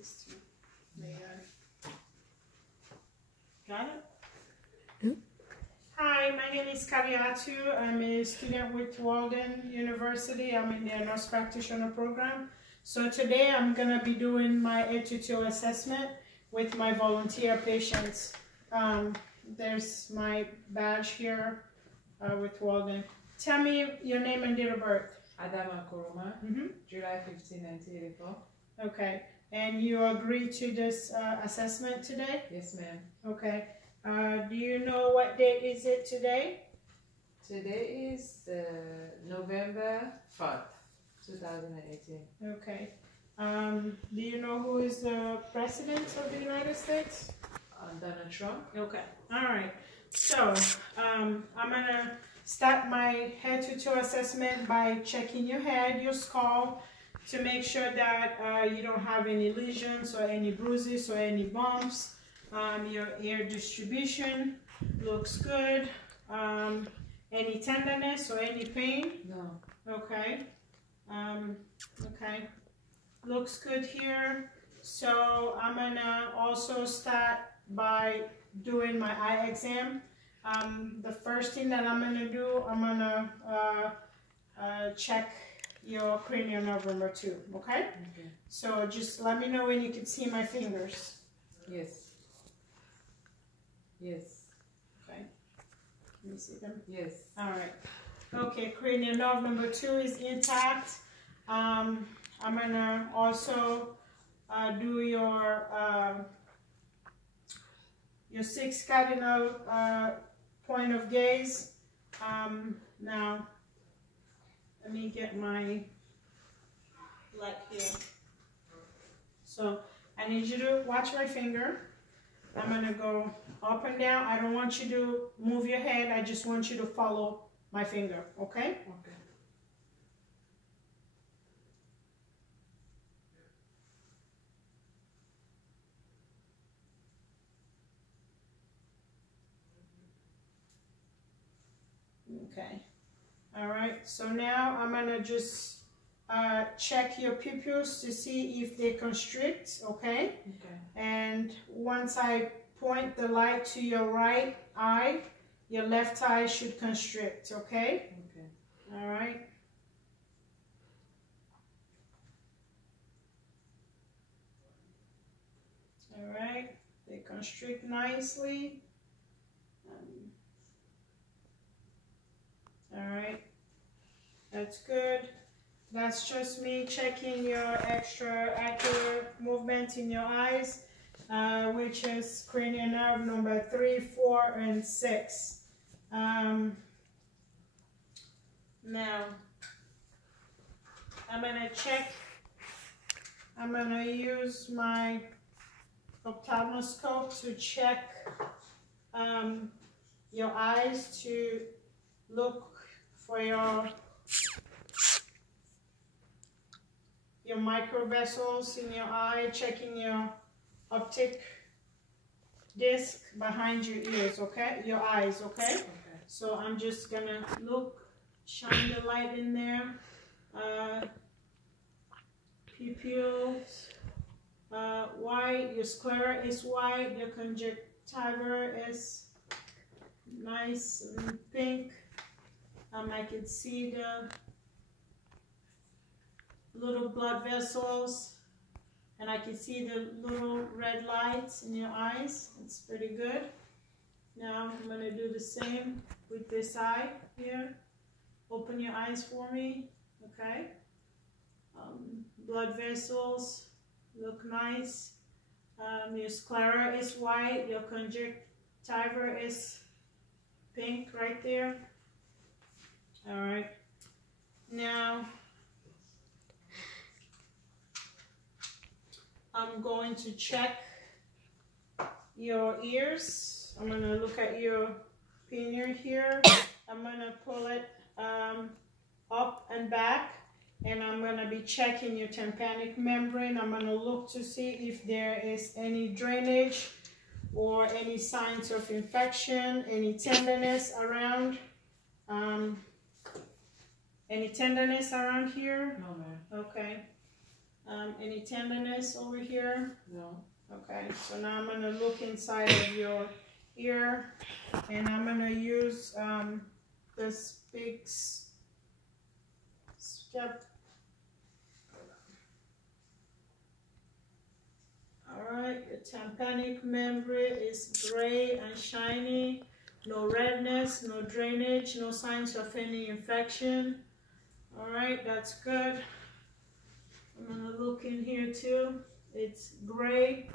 this too later. Got it? Hi, my name is Kariatu. I'm a student with Walden University. I'm in their nurse practitioner program. So today I'm going to be doing my ATTO assessment with my volunteer patients. There's my badge here with Walden. Tell me your name and date of birth. Adama Koroma, July 15, 1984. Okay. And you agree to this assessment today? Yes, ma'am. Okay. Do you know what date is it today? Today is November 4th, 2018. Okay. Do you know who is the President of the United States? Donald Trump. Okay. All right. So I'm going to start my head to toe assessment by checking your head, your skull, to make sure that you don't have any lesions or any bruises or any bumps. Your ear distribution looks good. Any tenderness or any pain? No. Okay. Okay. Looks good here. So I'm gonna also start by doing my eye exam. The first thing that I'm gonna do, I'm gonna check your cranial nerve number 2. Okay? Okay. So just let me know when you can see my fingers. Yes. Yes. Okay. Can you see them? Yes. All right. Okay, cranial nerve number 2 is intact. I'm gonna also do your 6th cardinal point of gaze. Now, let me get my light here. So I need you to watch my finger. I'm gonna go up and down. I don't want you to move your head. I just want you to follow my finger, okay? Okay. Okay. All right. So now I'm gonna just check your pupils to see if they constrict, okay? Okay. And once I point the light to your right eye, your left eye should constrict, okay? Okay. All right. All right. They constrict nicely. All right. That's good. That's just me checking your extra accurate movement in your eyes, which is cranial nerve number 3, 4, and 6. Now, I'm gonna use my ophthalmoscope to check your eyes to look for your microvessels in your eye, checking your optic disc behind your ears, okay? Your eyes, okay? Okay. So I'm just gonna look, shine the light in there. Pupils, white, your sclera is white, your conjunctiva is nice and pink. I can see the little blood vessels, and I can see the little red lights in your eyes. It's pretty good. Now I'm going to do the same with this eye here. Open your eyes for me, okay? Blood vessels look nice. Your sclera is white, your conjunctiva is pink right there. All right. Now, I'm going to check your ears. I'm going to look at your pinner here. I'm going to pull it up and back, and I'm going to be checking your tympanic membrane. I'm going to look to see if there is any drainage or any signs of infection, any tenderness around. Any tenderness around here? No, ma'am. Okay. Any tenderness over here? No. Okay, so now I'm gonna look inside of your ear, and I'm gonna use this big step. Alright, the tympanic membrane is gray and shiny, no redness, no drainage, no signs of any infection. Alright, that's good. I'm gonna look in here too. It's gray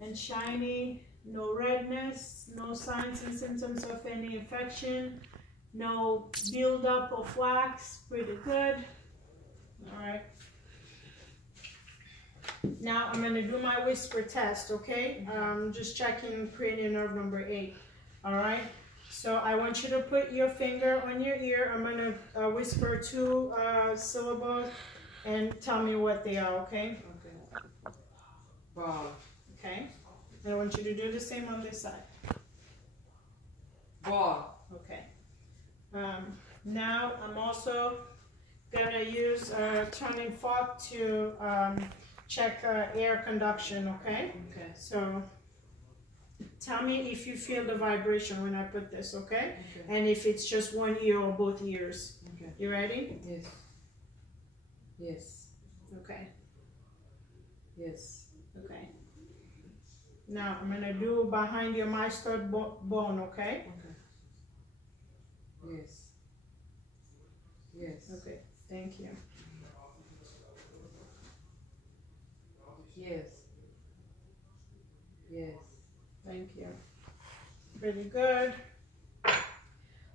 and shiny, no redness, no signs and symptoms of any infection, no buildup of wax, pretty good. Alright. Now I'm going to do my whisper test, okay? Just checking cranial nerve number 8. Alright? So I want you to put your finger on your ear. I'm going to whisper 2 syllables and tell me what they are, okay? Okay. Ball. Okay. And I want you to do the same on this side. Ball. Okay. Now I'm also going to use a turning fork to check air conduction, okay? Okay. So tell me if you feel the vibration when I put this, okay? Okay. And if it's just one ear or both ears. Okay. You ready? Yes. Yes. Okay. Yes. Okay. Now I'm gonna do behind your mystoid bone, okay? Okay. Yes. Yes. Okay. Thank you. Yes. Yes. Thank you. Pretty good.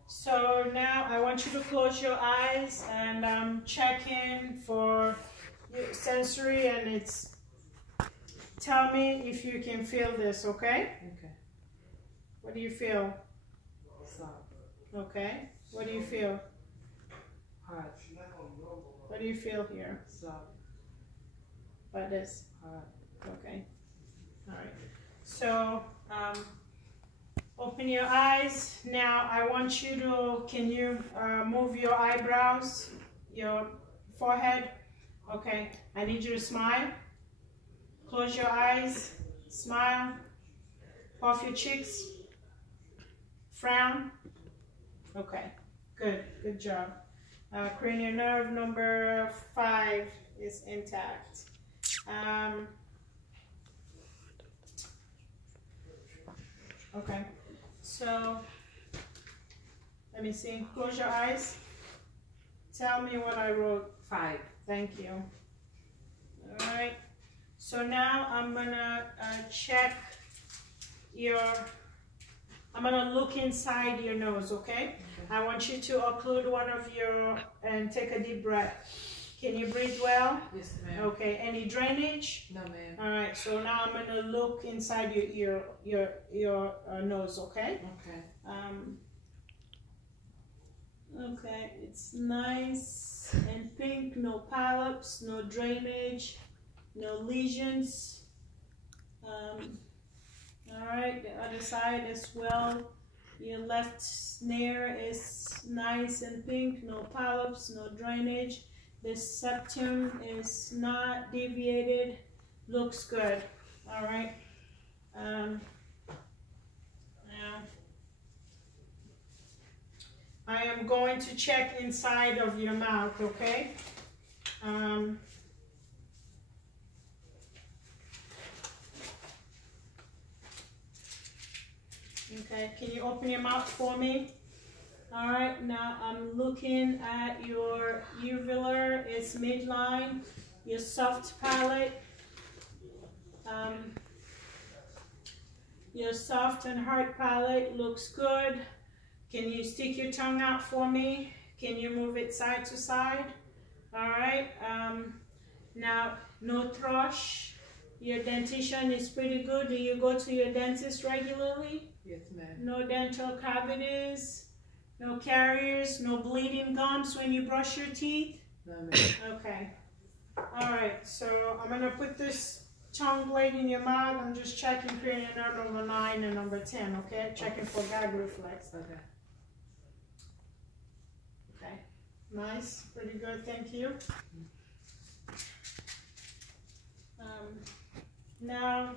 So now I want you to close your eyes and check in for your sensory, and it's tell me if you can feel this, okay? Okay. What do you feel? Soft. Okay. What do you feel? Hard. What do you feel here? Soft. By this? Hard. Okay. All right. So open your eyes. Now I want you to, can you move your eyebrows, your forehead? Okay. I need you to smile. Close your eyes. Smile. Puff your cheeks. Frown. Okay. Good. Good job. Cranial nerve number 5 is intact. Okay, so let me see. Close your eyes. Tell me what I wrote. 5. Thank you. All right. So now I'm gonna check your. I'm gonna look inside your nose. Okay. I want you to occlude one of your and take a deep breath. Can you breathe well? Yes, ma'am. Okay. Any drainage? No, ma'am. All right. So now I'm gonna look inside your ear, your nose. Okay. Okay. Okay. It's nice and pink. No polyps. No drainage. No lesions. All right. The other side as well. Your left snare is nice and pink. No polyps. No drainage. This septum is not deviated. Looks good. All right. Now I am going to check inside of your mouth. Okay. Okay. Can you open your mouth for me? All right, now I'm looking at your uvula, it's midline, your soft palate, your soft and hard palate looks good. Can you stick your tongue out for me? Can you move it side to side? All right, now no thrush, your dentition is pretty good. Do you go to your dentist regularly? Yes, ma'am. No No dental cavities? No carriers, no bleeding gums when you brush your teeth? No, ma'am. Okay. All right, so I'm going to put this tongue blade in your mouth. I'm just checking cranial nerve number 9 and number 10, okay? Checking for gag reflex. Okay. Okay. Nice. Pretty good. Thank you. Now,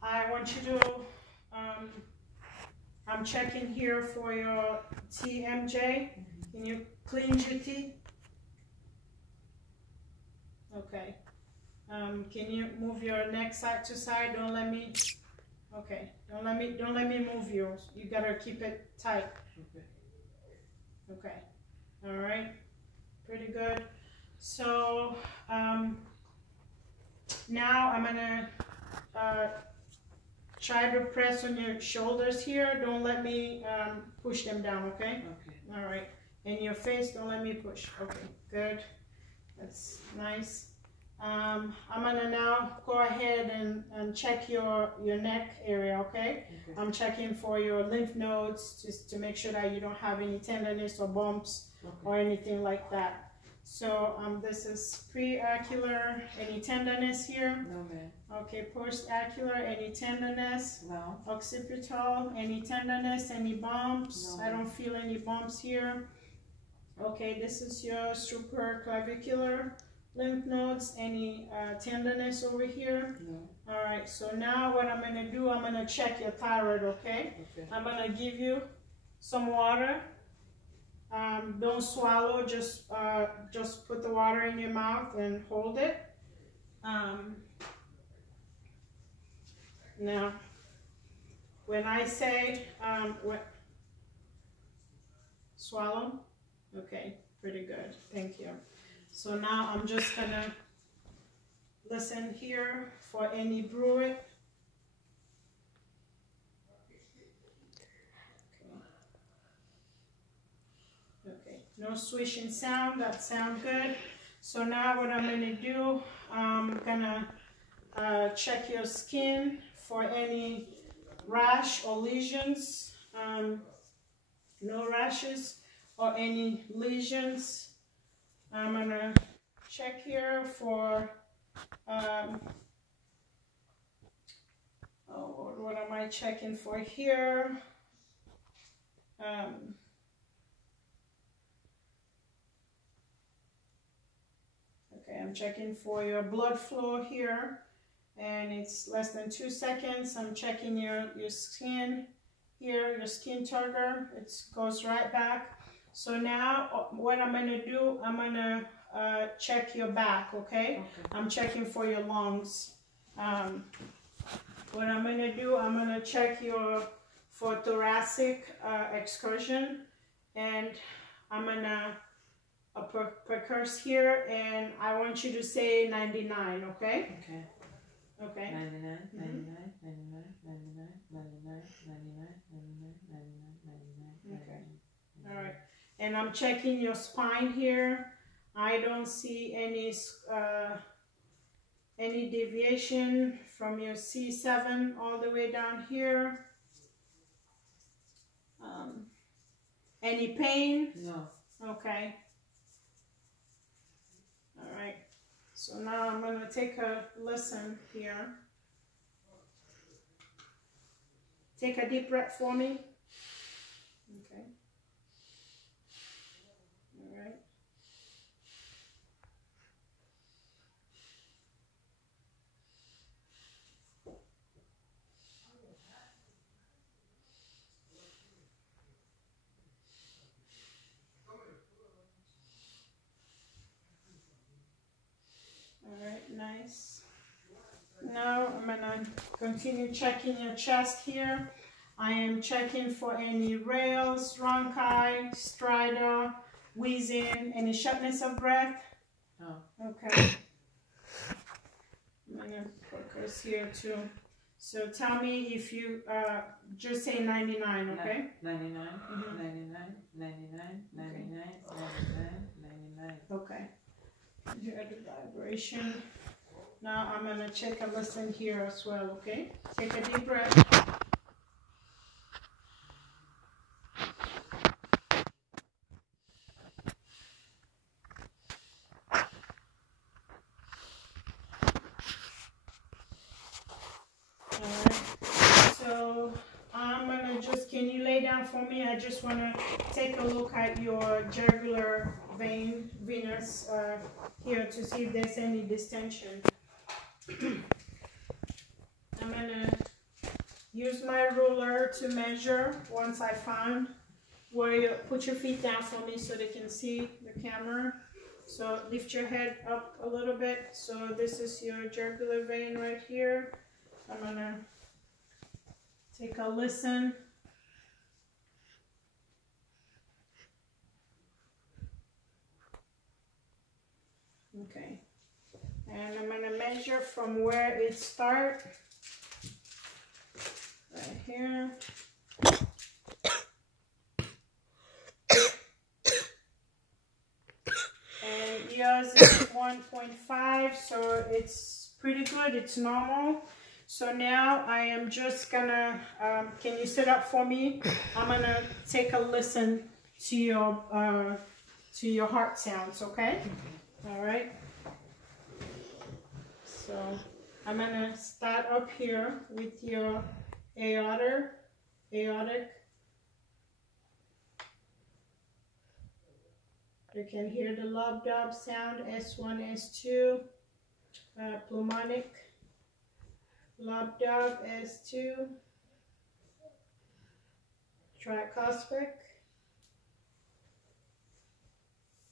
I want you to, I'm checking here for your TMJ. Can you cleanse your teeth? Okay. Can you move your neck side to side? Don't let me, okay. Don't let me move you. You gotta keep it tight. Okay. Okay. All right. Pretty good. So, now I'm gonna try to press on your shoulders here. Don't let me push them down, okay? Okay. All right. And your face, don't let me push. Okay, good. That's nice. I'm gonna now go ahead and check your neck area, okay? I'm checking for your lymph nodes just to make sure that you don't have any tenderness or bumps or anything like that. So this is pre-acular, any tenderness here? No, ma'am. Okay, post-acular, any tenderness? No. Occipital, any tenderness, any bumps? No. I don't feel any bumps here. Okay, this is your supraclavicular lymph nodes, any tenderness over here? No. All right, so now what I'm gonna do, I'm gonna check your thyroid, okay? Okay. I'm gonna give you some water. Don't swallow, just put the water in your mouth and hold it. Now, when I say swallow, okay, pretty good, thank you. So now I'm just gonna listen here for any bruit. Okay, no swishing sound, that sounds good. So now what I'm gonna do, I'm gonna check your skin for any rash or lesions. No rashes or any lesions. I'm gonna check here for, what am I checking for here? Okay, I'm checking for your blood flow here, and it's less than 2 seconds. I'm checking your skin here, your skin turgor. It goes right back. So now what I'm gonna do, I'm gonna check your back, okay? I'm checking for your lungs. What I'm gonna do, I'm gonna check for thoracic excursion, and I'm gonna percuss here, and I want you to say 99, okay? Okay. Okay. 99, 99, 99, 99, 99, 99, 99, 99, 99, okay. All right. And I'm checking your spine here. I don't see any deviation from your C7 all the way down here. Any pain? No. Okay. All right. So now I'm going to take a listen here. Take a deep breath for me. Okay. All right. Alright, nice. Now I'm gonna continue checking your chest here. I am checking for any rales, rhonchi, stridor, wheezing, any shortness of breath. Oh. Okay. I'm gonna focus here too. So tell me if you just say 99, okay? 99, 99, 99, 99, 99, 99. Okay. You hear the vibration. Now I'm gonna check and listen here as well, okay? Take a deep breath. So I'm gonna can you lay down for me? I just wanna take a look at your jugular venous here to see if there's any distension. I'm gonna use my ruler to measure once I find where you put your feet down for me so they can see the camera. So lift your head up a little bit. So this is your jugular vein right here. I'm gonna take a listen. Okay. And I'm gonna measure from where it starts. Right here. And yours is 1.5, so it's pretty good, it's normal. So now I am just gonna, can you sit up for me? I'm gonna take a listen to your heart sounds, okay? All right. So I'm gonna start up here with your aortic. You can hear the lob-dub sound, S1, S2, pulmonic, lob-dub, S2, tricuspid,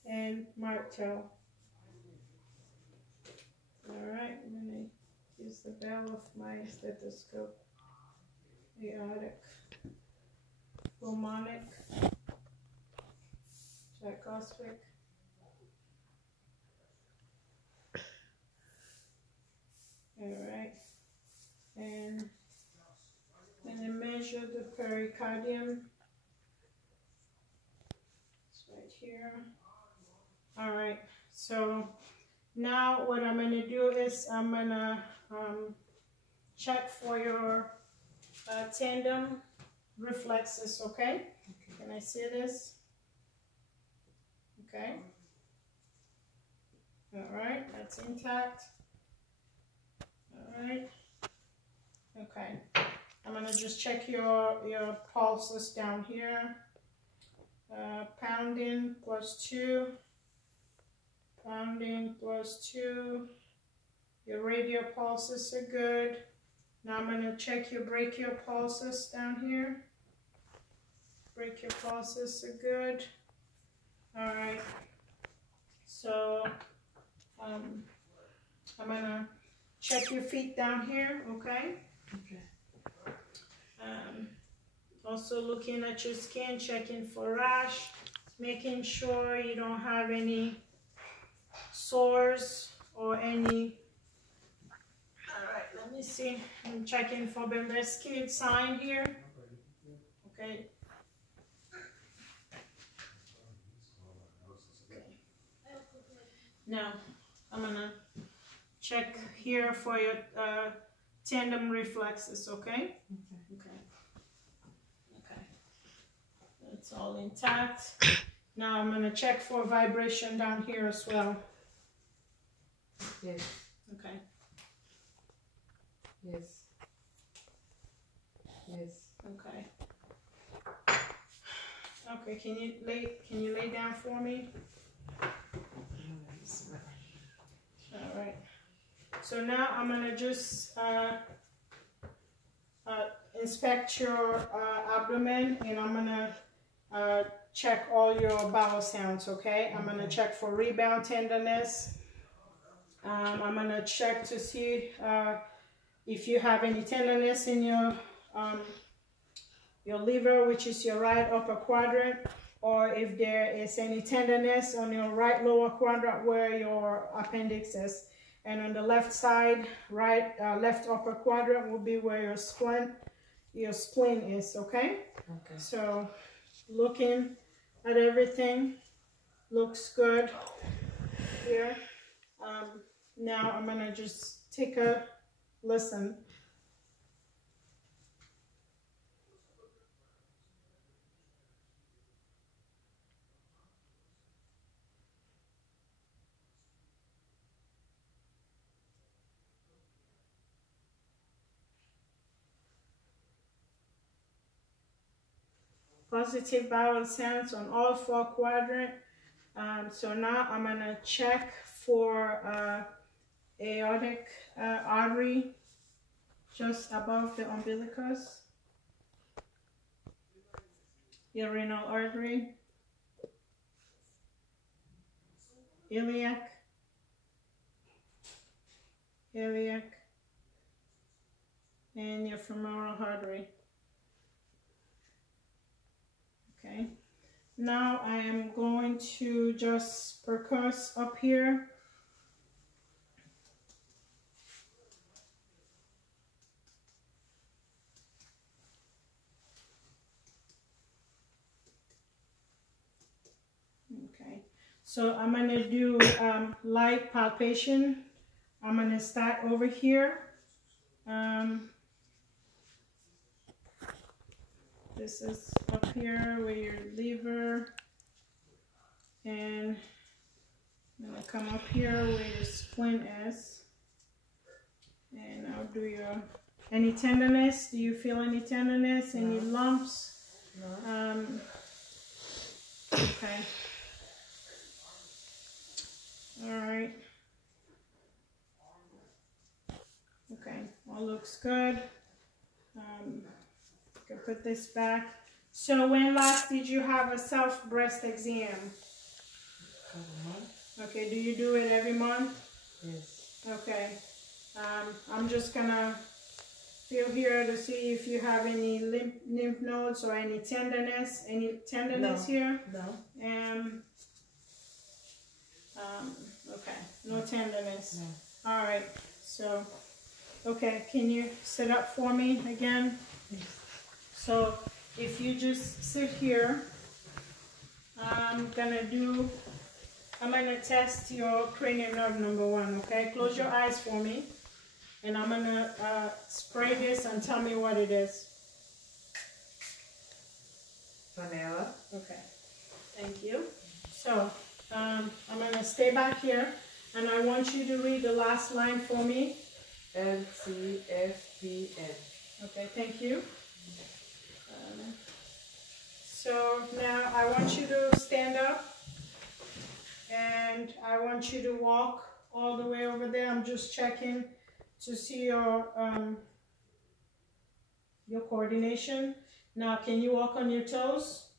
and martel. All right, I'm going to use the bell of my stethoscope. Aortic, pulmonic, tricuspid, all right, and then measure the pericardium. It's right here. All right, so now what I'm going to do is I'm going to check for your tandem reflexes, okay? Can I see this? Okay. All right, that's intact. All right. Okay. I'm gonna just check your pulses down here. Pounding +2. Pounding +2. Your radial pulses are good. Now I'm gonna check your brachial pulses down here. Brachial pulses are good. All right, so I'm gonna check your feet down here, okay? Okay. Also looking at your skin, checking for rash, making sure you don't have any sores or any. All right, let me see. I'm checking for the skin sign here. Okay. Now, I'm gonna check here for your tandem reflexes, okay? Okay. Okay. It's all intact. Now I'm gonna check for vibration down here as well. Yes. Okay. Yes. Yes. Okay. Okay, can you lay down for me? All right. So now I'm gonna just inspect your abdomen, and I'm gonna check all your bowel sounds. Okay. I'm gonna check for rebound tenderness. I'm gonna check to see if you have any tenderness in your liver, which is your right upper quadrant, or if there is any tenderness on your right lower quadrant where your appendix is. And on the left side, left upper quadrant will be where your spleen is, okay? Okay. So looking at everything, looks good here. Now I'm gonna just take a listen. Positive bowel sounds on all 4 quadrants. So now I'm gonna check for aortic artery. just above the umbilicus, your renal artery, iliac, and your femoral artery. Okay, now I am going to just percuss up here. Okay, so I'm going to do light palpation. I'm going to start over here. This is up here where your liver, and I'm going to come up here where your spleen is, and I'll do your, any tenderness? Do you feel any tenderness? No. Any lumps? No. Okay. All right. Okay, all looks good. Can put this back. So when last did you have a self breast exam? Okay, do you do it every month? Yes. Okay. I'm just gonna feel here to see if you have any lymph nodes or any tenderness. Any tenderness No. here? No. Okay, no tenderness. No. All right, so, okay, can you sit up for me again? Yes. So if you just sit here, I'm gonna test your cranial nerve number 1, okay? Close your eyes for me, and I'm gonna spray this and tell me what it is. Vanilla. Okay, thank you. So I'm gonna stay back here, and I want you to read the last line for me. LCFPN. Okay, thank you. So now I want you to stand up, and I want you to walk all the way over there. I'm just checking to see your coordination. Now, can you walk on your toes?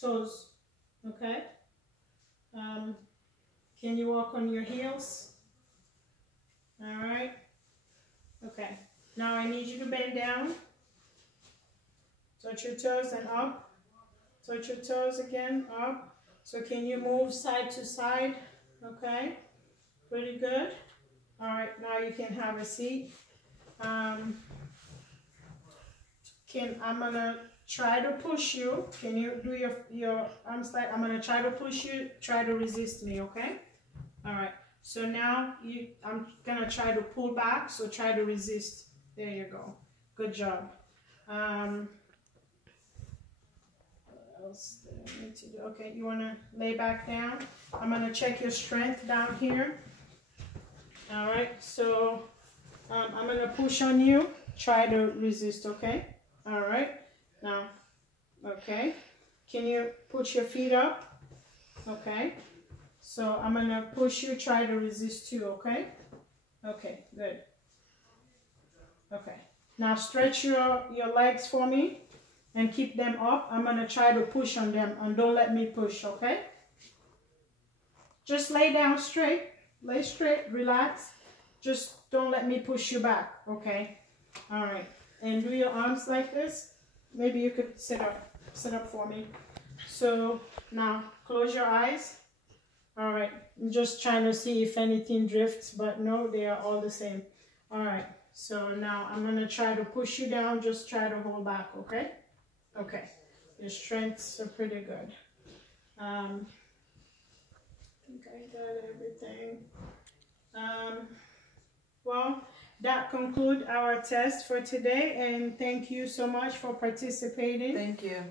Toes, okay. Can you walk on your heels? All right. Okay. Now I need you to bend down. Touch your toes and up. Touch your toes again, up. So can you move side to side? Okay. Pretty good. All right. Now you can have a seat. I'm gonna try to push you. Can you do your arms like I'm gonna try to push you? Try to resist me. Okay. All right. So now I'm gonna try to pull back. So try to resist. There you go. Good job. What else do I need to do? Okay, you wanna lay back down? I'm gonna check your strength down here. All right. So I'm gonna push on you. Try to resist. Okay. All right. Now, okay. Can you put your feet up? Okay. So I'm gonna push you, try to resist too, okay? Okay, good. Okay. Now stretch your legs for me and keep them up. I'm gonna try to push on them, and don't let me push, okay? Just lay down straight, lay straight, relax. Just don't let me push you back, okay? All right. And do your arms like this. Maybe you could sit up for me. So now close your eyes. All right, I'm just trying to see if anything drifts, but no, they are all the same. All right, so now I'm gonna try to push you down, just try to hold back, okay? Okay, your strengths are pretty good. I think I got everything. Well, that concludes our test for today, and thank you so much for participating. Thank you.